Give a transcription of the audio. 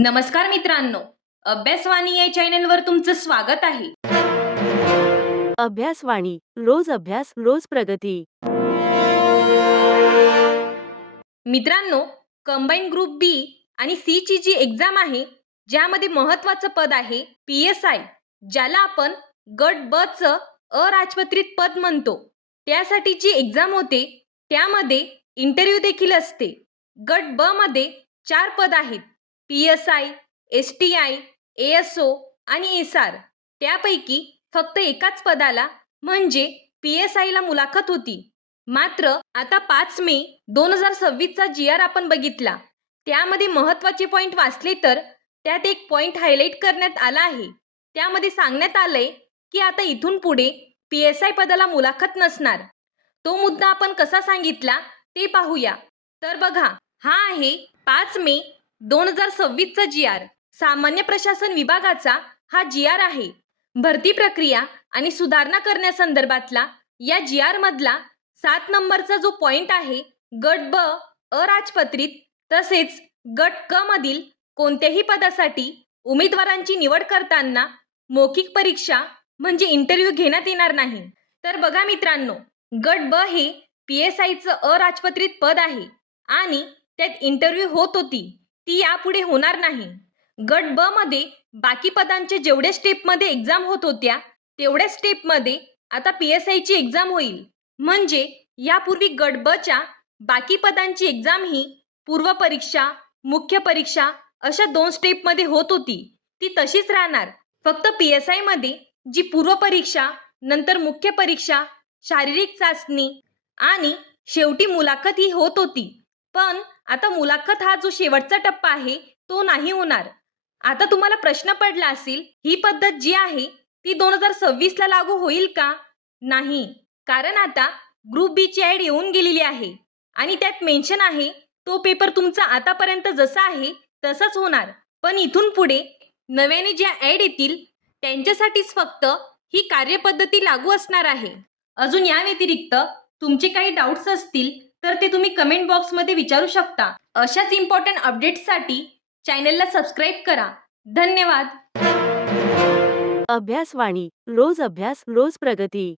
नमस्कार मित्रांनो, अभ्यासवाणी या चॅनलवर तुमचं स्वागत आहे. अभ्यासवाणी रोज अभ्यास रोज प्रगती. मित्रांनो, कंबाईन ग्रुप बी आणि सी ची जी एक्झाम आहे, ज्यामध्ये महत्त्वाचं पद आहे PSI, ज्याला आपण गट ब चं अराजपत्रित पद म्हणतो. त्यासाठी जी एक्झाम होते त्यामध्ये इंटरव्ह्यू देखील असते. गट ब मध्ये 4 पद आहेत: PSI, STI, ASO आणि SR. त्यापैकी फक्त एकाच पदाला म्हणजे PSI ला मुलाखत होती. मात्र आता 5 मे 2026 चा GR आपण बघितला. त्यामध्ये महत्त्वाचे पॉइंट वाचले तर त्यात एक पॉइंट हायलाइट करण्यात आला आहे. त्यामध्ये सांगण्यात आलंय की आता इथून पुढे PSI पदाला मुलाखत नसणार. तो मुद्दा आपण कसा सांगितला ते पाहूया. तर बघा, हा आहे 5 मे 2026 चा GR. सामान्य प्रशासन विभागाचा हा GR आहे. भरती प्रक्रिया आणि सुधारणा करण्यासंदर्भातला या GR मधला 7 नंबरचा जो पॉइंट आहे, गट ब अराजपत्रित तसेच गट क मधील कोणत्याही पदासाठी उमेदवारांची निवड करताना मौखिक परीक्षा म्हणजे इंटरव्ह्यू घेण्यात येणार नाही. तर बघा मित्रांनो, गट ब हे PSIचं अराजपत्रित पद आहे आणि त्यात इंटरव्ह्यू होत होती, ती यापुढे होणार नाही. गट ब मध्ये बाकी पदांचे जेवढे स्टेपमध्ये एक्झाम होत होत्या तेवढ्या स्टेपमध्ये आता PSIची एक्झाम होईल. म्हणजे यापूर्वी गट ब च्या बाकी पदांची एक्झाम ही पूर्व परीक्षा, मुख्य परीक्षा अशा 2 स्टेपमध्ये होत होती, ती तशीच राहणार. फक्त PSI मध्ये जी पूर्व परीक्षा, नंतर मुख्य परीक्षा, शारीरिक चाचणी आणि शेवटी मुलाखत ही होत होती. पण आता मुलाखत हा जो शेवटचा टप्पा आहे तो नाही होणार. आता तुम्हाला प्रश्न पडला असेल, ही पद्धत जी आहे ती 2026 ला लागू होईल का? नाही, कारण आता ग्रुप बी ची ॲड येऊन गेलेली आहे आणि त्यात मेन्शन आहे तो पेपर तुमचा आतापर्यंत जसा आहे तसाच होणार. पण इथून पुढे नव्याने ज्या ॲड येतील त्यांच्यासाठीच फक्त ही कार्यपद्धती लागू असणार आहे. अजून या व्यतिरिक्त तुमचे काही डाऊट्स असतील तर ते तुम्ही कमेंट बॉक्समध्ये विचारू शकता. अशाच इम्पॉर्टंट अपडेट्ससाठी चॅनलला सबस्क्राईब करा. धन्यवाद. अभ्यासवाणी रोज अभ्यास रोज प्रगती.